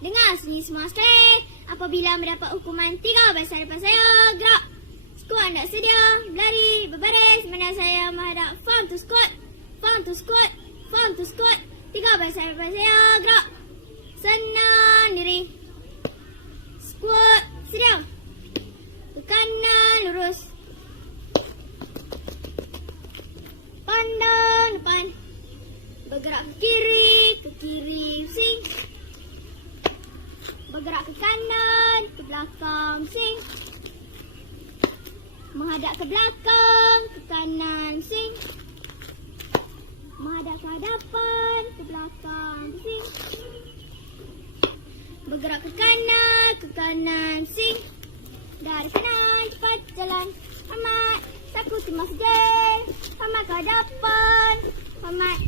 Dengar sunyi semua sekali. Apabila mendapat hukuman 3 baris hadapan saya, gerak. Skuad anda sedia, berlari, berbaris. Mana saya menghadap form to squad. Form to squad, form to squad. 3 baris hadapan saya, gerak. Senang diri. Skuad sedia. Ke kanan lurus. Pandang depan. Bergerak ke kiri pusing. Bergerak ke kanan, ke belakang pusing. Menghadap ke belakang, ke kanan pusing. Menghadap ke hadapan, ke belakang pusing. Bergerak ke kanan pusing. Dari kanan cepat jalan. Amat, saku timah sejel. Amat ke hadapan. Amat.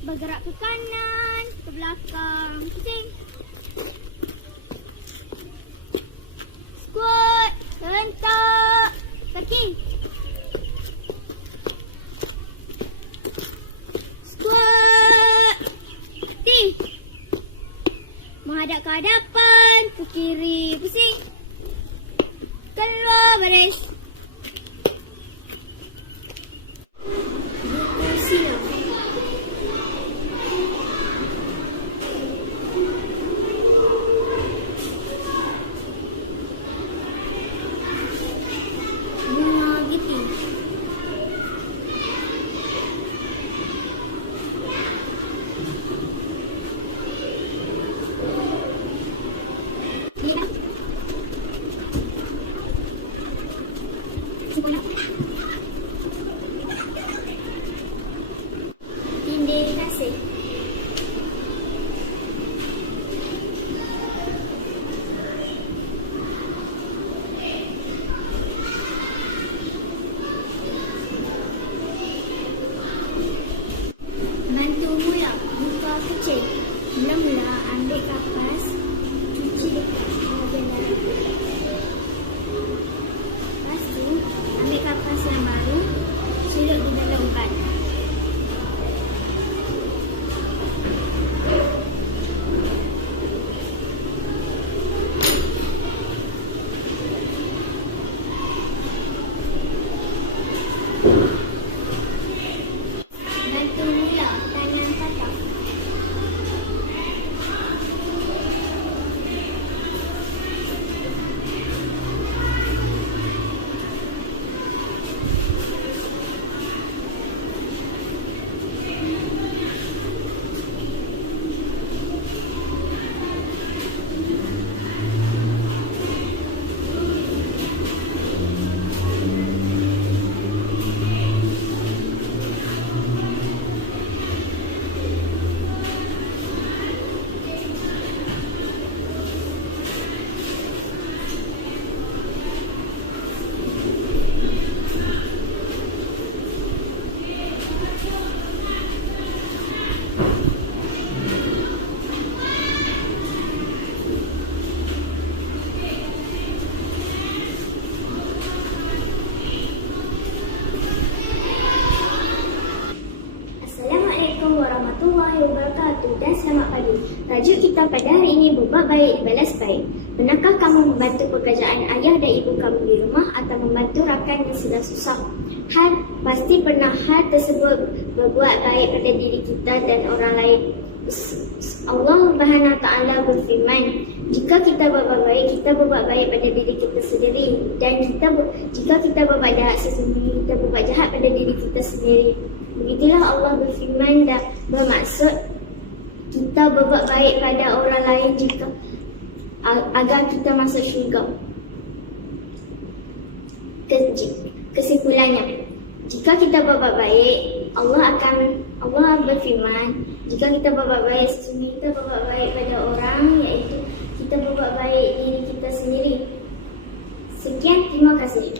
Bergerak ke kanan, ke belakang, pusing. Squat, rentak, kaki. Squat, T. Menghadap ke hadapan, ke kiri, pusing. Keluar baris. Tindih kasih. Bantu mula buka kecil. Mula-mula ambil kapas, cuci dekat bahagian dalam. Lepas tu, ambil kapas yang baru, celup di dalam ubat. Bantu mula tangan patah. Assalamualaikum warahmatullahi wabarakatuh dan selamat pagi. Tajuk kita pada hari ini, berbuat baik dibalas baik. Pernahkah kamu membantu pekerjaan ayah dan ibu kamu di rumah atau membantu rakan yang sedang susah? Pasti pernah hal tersebut berbuat baik pada diri kita dan orang lain. Allah Subhanahu Wa Taala berfirman, jika kita berbuat baik, kita berbuat baik pada diri kita sendiri, dan jika kita berbuat jahat, sesungguhnya kita berbuat jahat pada diri kita sendiri. Begitulah Allah berfirman dan bermaksud kita berbuat baik pada orang lain agar kita masuk syurga. Kesimpulannya, jika kita berbuat baik, Allah berfirman, jika kita berbuat baik, sesungguhnya kita berbuat baik pada orang, iaitu kita berbuat baik diri kita sendiri. Sekian, terima kasih.